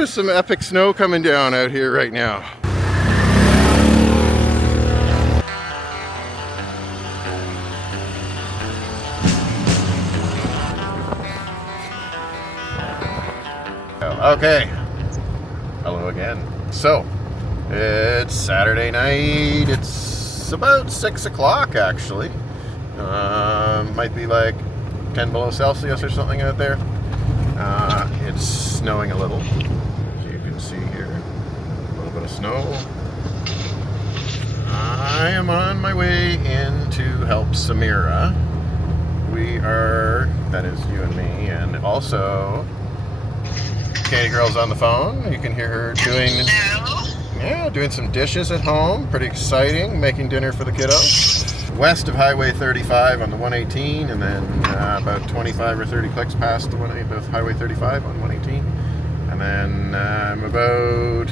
There's some epic snow coming down out here right now. Okay, hello again. So, it's Saturday night. It's about 6 o'clock actually. Might be like 10 below Celsius or something out there. It's snowing a little, as you can see here. A little bit of snow. I am on my way in to help Samira. We are, that is you and me, and also Katie Girl's on the phone. You can hear her doing some dishes at home. Pretty exciting, making dinner for the kiddos. West of Highway 35 on the 118, and then about 25 or 30 clicks past the Highway 35 on 118. And then I'm about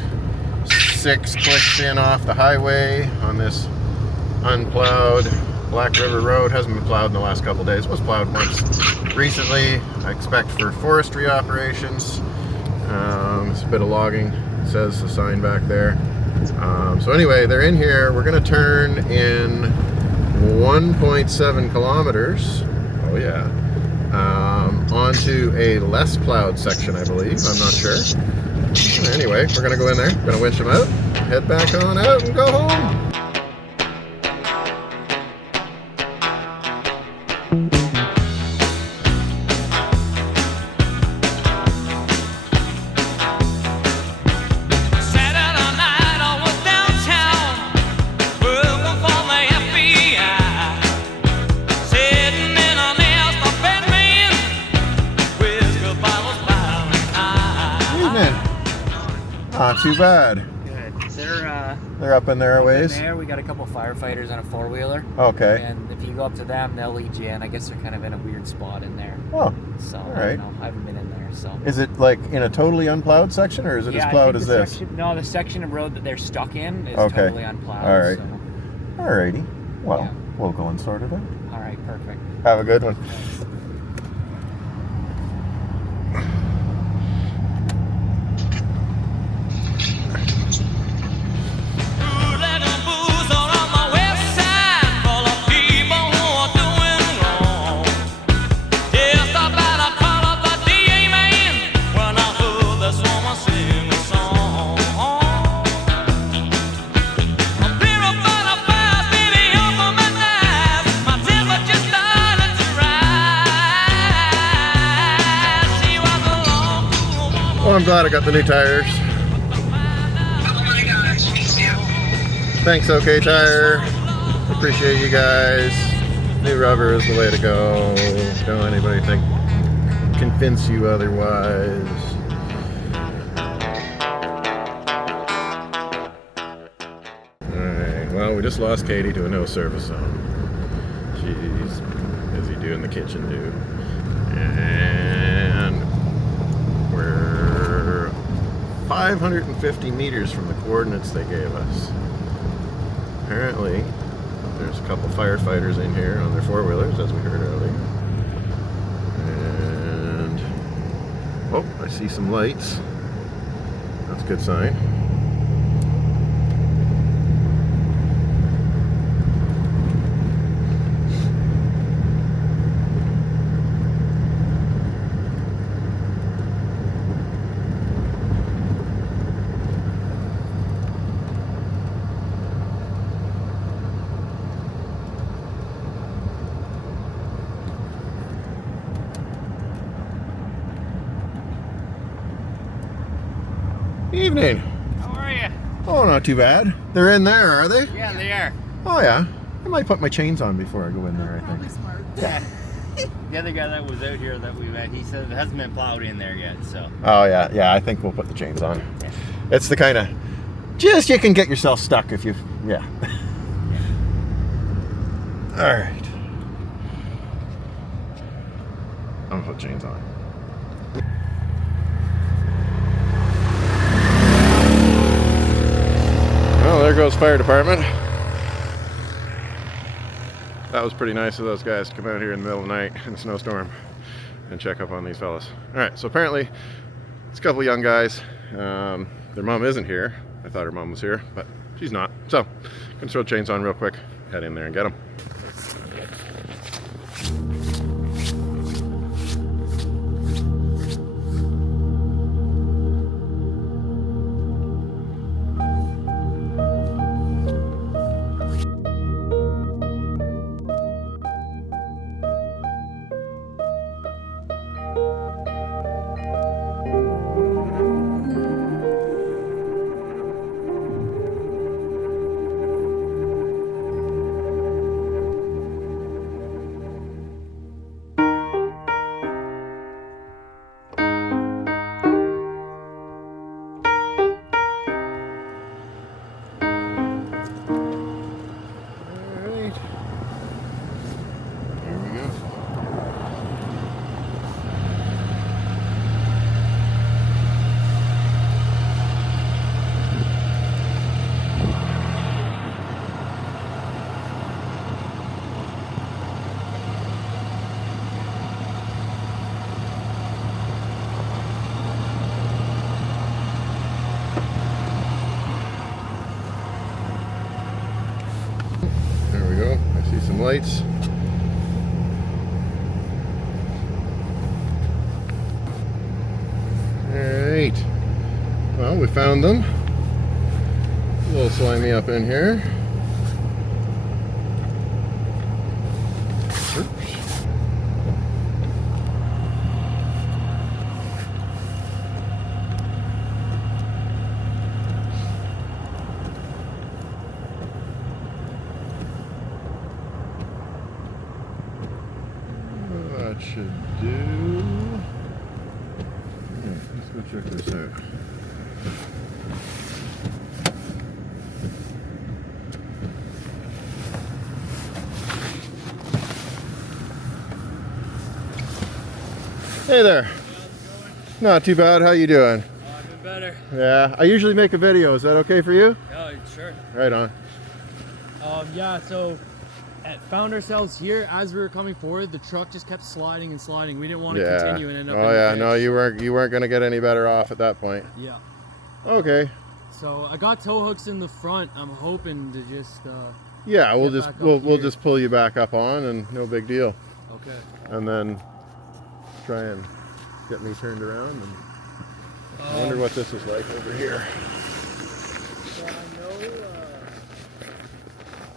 6 clicks in off the highway on this unplowed Black River Road. Hasn't been plowed in the last couple days. It was plowed once recently. I expect for forestry operations. It's a bit of logging, it says the sign back there. So anyway, they're in here. We're going to turn in 1.7 kilometers, oh yeah, onto a less plowed section, I believe. I'm not sure. Anyway, we're going to go in there, going to winch them out, head back on out and go home. Not too bad. Good. They're up in there a ways. There, we got a couple firefighters on a four-wheeler. Okay. And if you go up to them, they'll lead you in. I guess they're kind of in a weird spot in there. Oh. So all I right. don't know. I haven't been in there. So. Is it like in a totally unplowed section, or is it as plowed as this? Section, no, the section of road that they're stuck in is okay. totally unplowed. All right. So. Alrighty. Well, yeah. We'll go and sort it out. All right. Perfect. Have a good one. Well, I'm glad I got the new tires. Oh my gosh, me too. Thanks, OK Tire. Appreciate you guys. New rubber is the way to go. Don't let anybody convince you otherwise. Alright, well, we just lost Katie to a no service zone. She's busy doing the kitchen do. And we're 550 meters from the coordinates they gave us. Apparently, there's a couple firefighters in here on their four-wheelers, as we heard earlier. And, oh, I see some lights. That's a good sign. Evening. How are you? Oh, not too bad. They're in there, are they? Yeah, they are. Oh, yeah. I might put my chains on before I go in there, I think. Smart. Yeah. The other guy that was out here that we met, he said it hasn't been plowed in there yet, so. Oh, yeah. Yeah, I think we'll put the chains on. It's the kind of, just you can get yourself stuck if you, yeah. All right. I'm going to put chains on. Well, there goes fire department. That was pretty nice of those guys to come out here in the middle of the night in a snowstorm and check up on these fellas. All right, so apparently it's a couple young guys Their mom isn't here. I thought her mom was here, but she's not. So, gonna throw chains on real quick, head in there and get them. Some lights. Alright. Well, we found them. A little slimy up in here. Oops. That should do. Yeah, let's go check this out. Hey there. How's it going? Not too bad. How you doing? I've been better. Yeah, I usually make a video. Is that okay for you? Oh, sure. Right on. Yeah, so found ourselves here as we were coming forward. The truck just kept sliding and sliding. We didn't want to continue and end up in the ditch. No, you weren't going to get any better off at that point. Yeah. Okay. So I got tow hooks in the front. I'm hoping to just yeah, we'll get just back up we'll here. just pull you back up on, and no big deal. Okay. And then try and get me turned around, and I wonder what this is like over here. So I know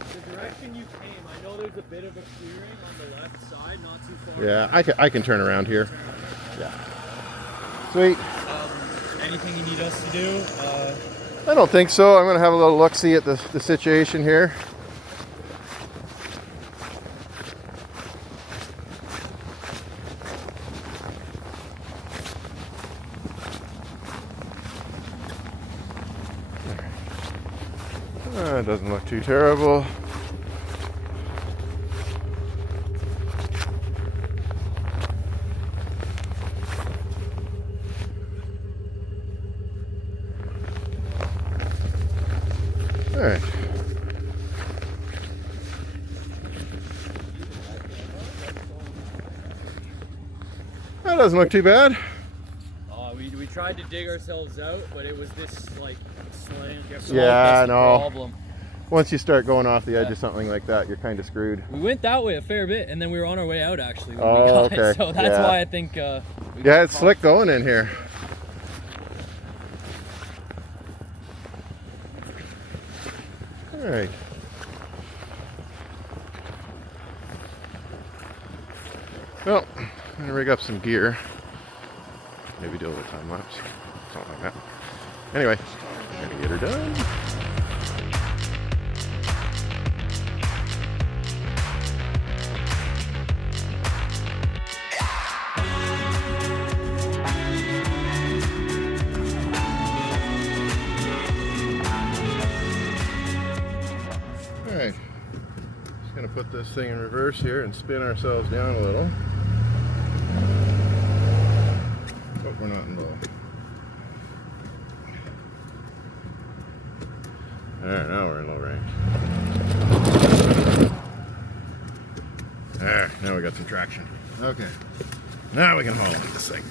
the direction you came. I know there's a bit of a clearing on the left side, not too far. Yeah, I can turn around here. Yeah. Sweet. Anything you need us to do? I don't think so. I'm going to have a little look-see at the situation here. It doesn't look too terrible. All right. That doesn't look too bad. We tried to dig ourselves out, but it was this like slant. Yeah, I know. Problem. Once you start going off the edge of something like that, you're kind of screwed. We went that way a fair bit, and then we were on our way out actually when Oh, we got okay. it. So that's Yeah. why I think. We Yeah, got it's caught. slick going in here. All right. Well, I'm gonna rig up some gear. Maybe do a little time lapse, something like that. Anyway, gotta get her done. All right, just gonna put this thing in reverse here and spin ourselves down a little. But we're not in low. Alright, now we're in low range. There, now we got some traction. Okay. Now we can haul on this thing.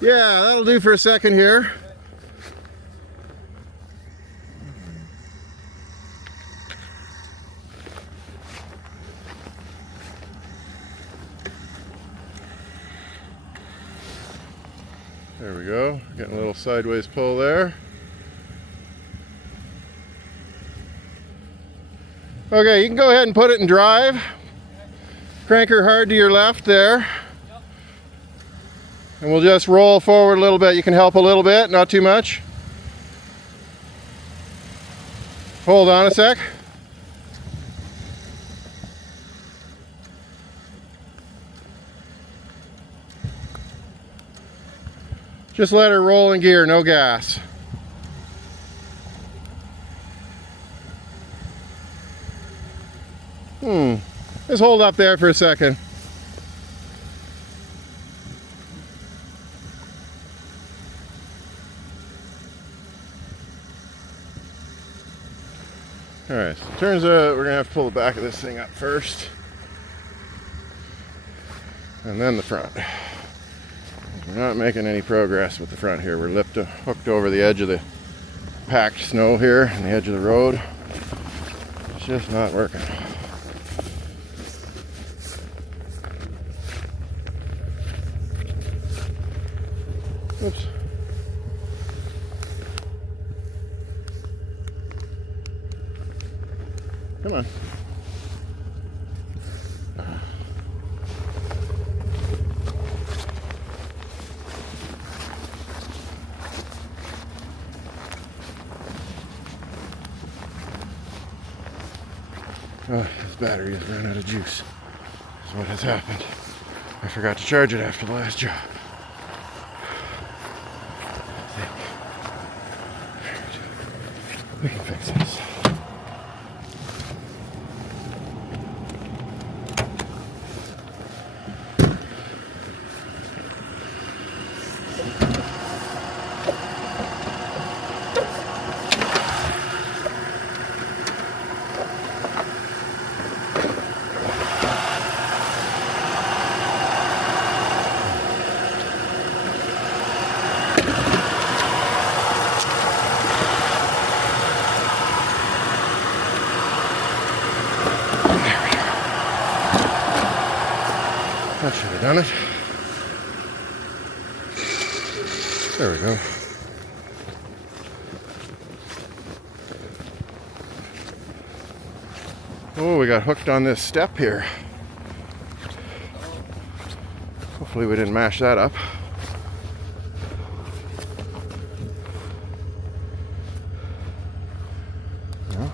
Yeah, that'll do for a second here. There we go. Getting a little sideways pull there. Okay, you can go ahead and put it in drive. Crank her hard to your left there. And we'll just roll forward a little bit. You can help a little bit, not too much. Hold on a sec. Just let her roll in gear, no gas. Just hold up there for a second. Alright, so turns out we're going to have to pull the back of this thing up first. And then the front. We're not making any progress with the front here. We're hooked over the edge of the packed snow here on the edge of the road. It's just not working. Oops. Come on. This battery has run out of juice. That's what has happened. I forgot to charge it after the last job. We can fix this. That should have done it. There we go. Oh, we got hooked on this step here. Hopefully we didn't mash that up. No.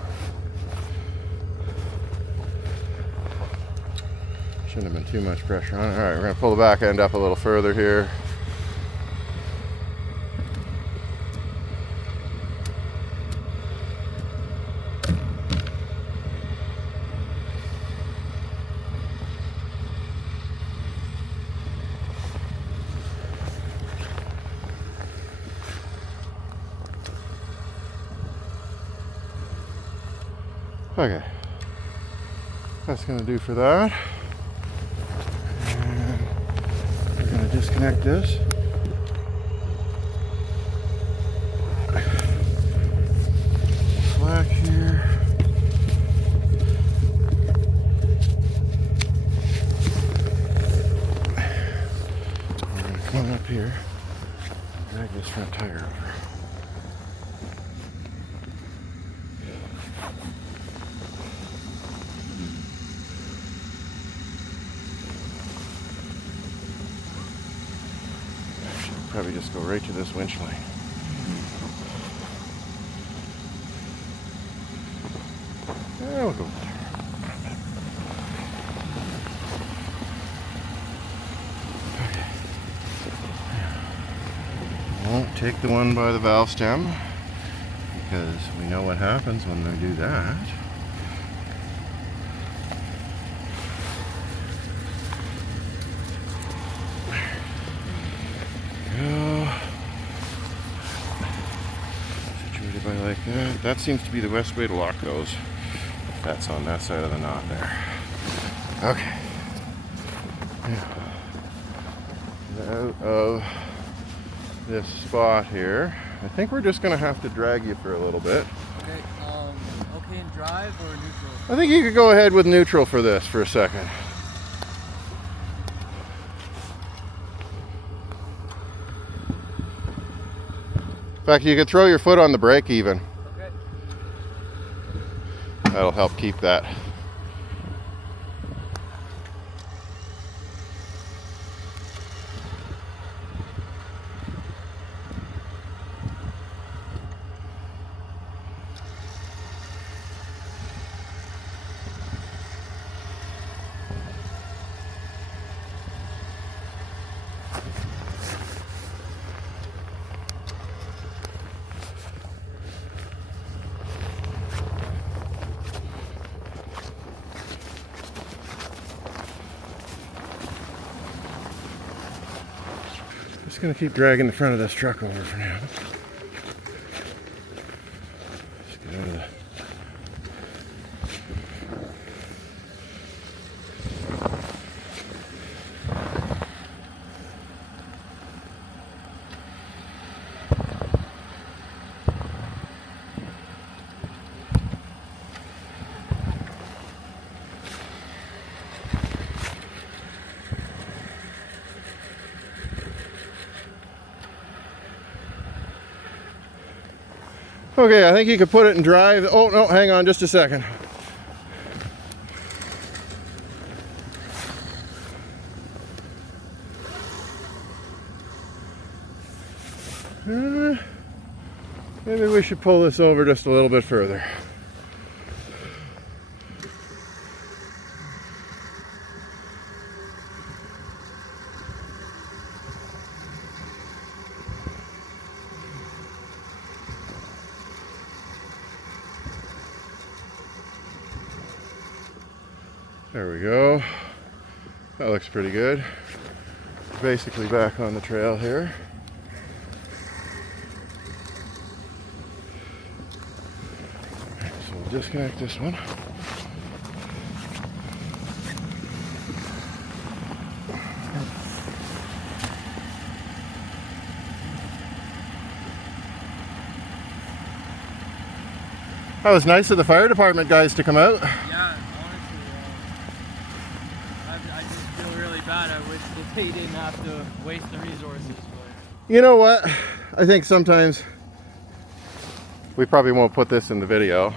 Shouldn't have been too much pressure on it. All right, we're going to pull the back end up a little further here. Okay, that's going to do for that. And we're going to disconnect this. Slack here. We're going to come up here, drag this front tire over. Probably just go right to this winch line. Yeah, we'll go there. Okay. Won't take the one by the valve stem because we know what happens when they do that. Situated by like that. That seems to be the best way to lock those. If that's on that side of the knot there. Okay. Now, out of this spot here. I think we're just gonna have to drag you for a little bit. Okay, okay in drive or neutral? I think you could go ahead with neutral for this for a second. In fact, you could throw your foot on the brake even. Okay. That'll help keep that. Just gonna keep dragging the front of this truck over for now. Just get out of the... Okay, I think you could put it in drive. Oh, no, hang on just a second. Maybe we should pull this over just a little bit further. There we go. That looks pretty good. Basically back on the trail here. Alright, so we'll disconnect this one. That was nice of the fire department guys to come out. Yeah, honestly, I just feel really bad. I wish that they didn't have to waste the resources. But... You know what? I think sometimes we probably won't put this in the video.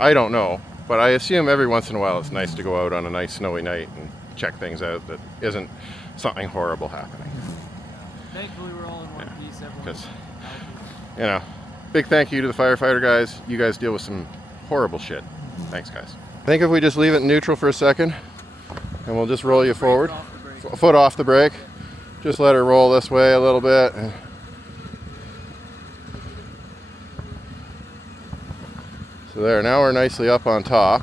I don't know, but I assume every once in a while it's nice to go out on a nice snowy night and check things out that isn't something horrible happening. Thankfully, we're all in one piece. Because, you know, big thank you to the firefighter guys. You guys deal with some horrible shit. Thanks, guys. I think if we just leave it neutral for a second, and we'll just roll you forward. Foot off the brake. Just let her roll this way a little bit. So there, now we're nicely up on top.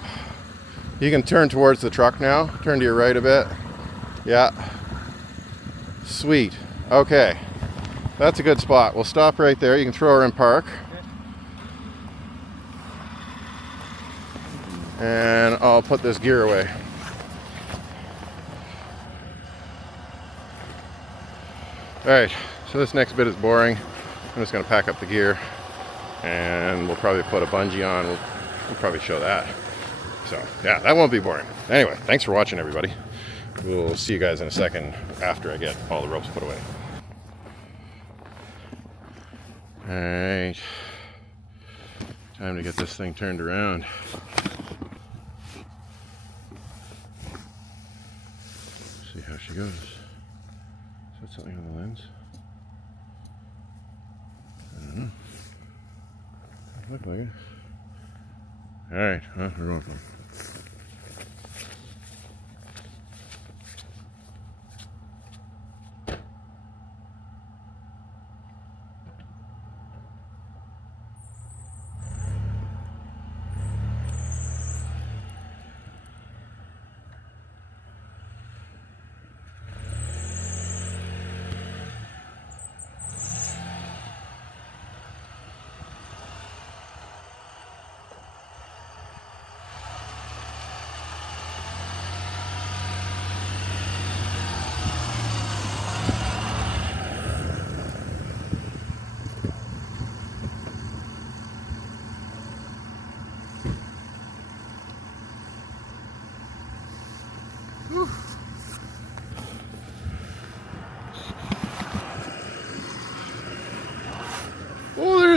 You can turn towards the truck now. Turn to your right a bit. Yeah. Sweet. Okay. That's a good spot. We'll stop right there. You can throw her in park. And I'll put this gear away. Alright, so this next bit is boring. I'm just going to pack up the gear and we'll probably put a bungee on. We'll probably show that. So, yeah, that won't be boring. Anyway, thanks for watching, everybody. We'll see you guys in a second after I get all the ropes put away. Alright, time to get this thing turned around. See how she goes. Is that something on the lens? I don't know. Doesn't look like it. Alright, we're going for it.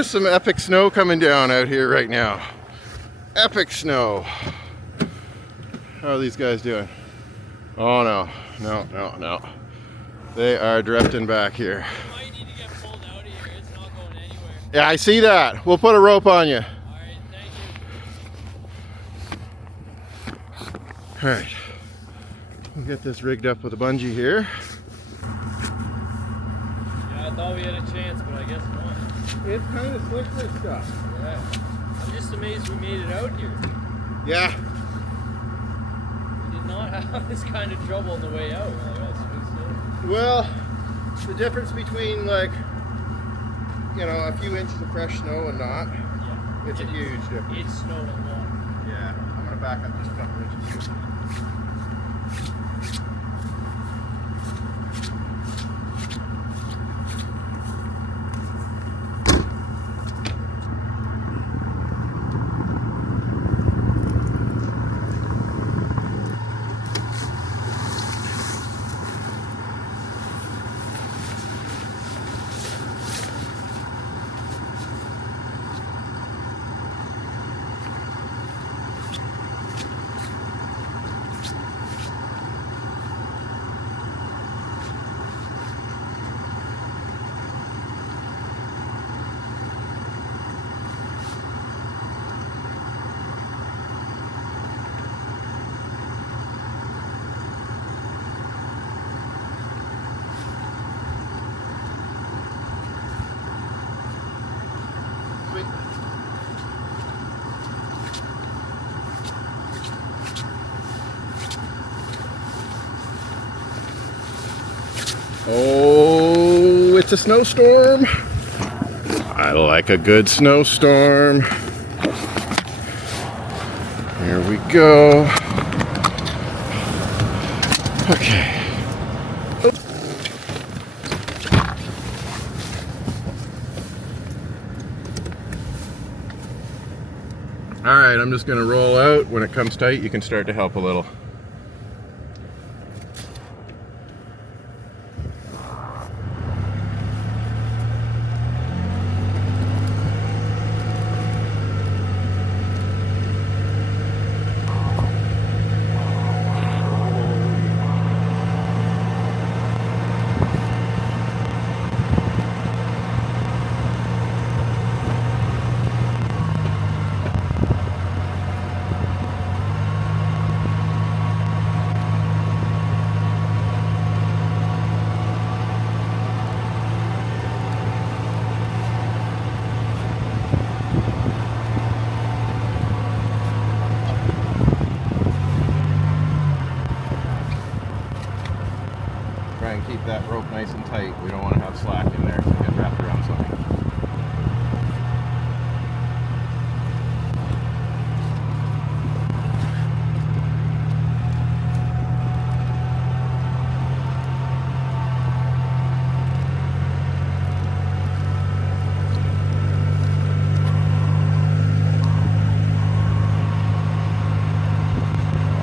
some epic snow coming down out here right now. Epic snow. How are these guys doing? Oh no, no. They are drifting back here. You might need to get pulled out of here. It's not going anywhere. Yeah, I see that. We'll put a rope on you. All right, thank you. All right. We'll get this rigged up with a bungee here. Yeah, I thought we had a chance, but I guess not. It's kind of slick, this stuff. Yeah. I'm just amazed we made it out here. Yeah. We did not have this kind of trouble on the way out. Like, that's what Well, the difference between, like, you know, a few inches of fresh snow and not, yeah. it's a huge difference. It snowed a lot. Yeah, I'm gonna back up just a couple inches. Oh, it's a snowstorm. I like a good snowstorm. Here we go. Okay. All right, I'm just gonna roll out. When it comes tight, you can start to help a little. Try and keep that rope nice and tight. We don't want to have slack in there so get wrapped around something.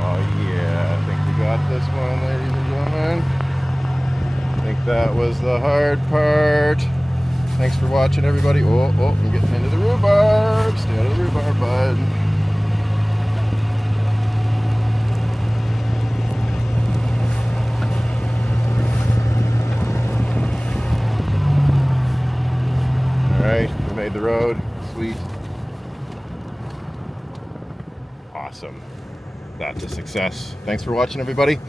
Oh yeah, I think we got this one, ladies and gentlemen. I think that was the hard part. Thanks for watching, everybody. Oh, I'm getting into the rhubarb. Stay out of the rhubarb, bud. Alright, we made the road. Sweet. Awesome. That's a success. Thanks for watching, everybody.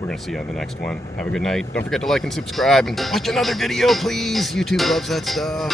We're going to see you on the next one. Have a good night. Don't forget to like and subscribe and watch another video, please. YouTube loves that stuff.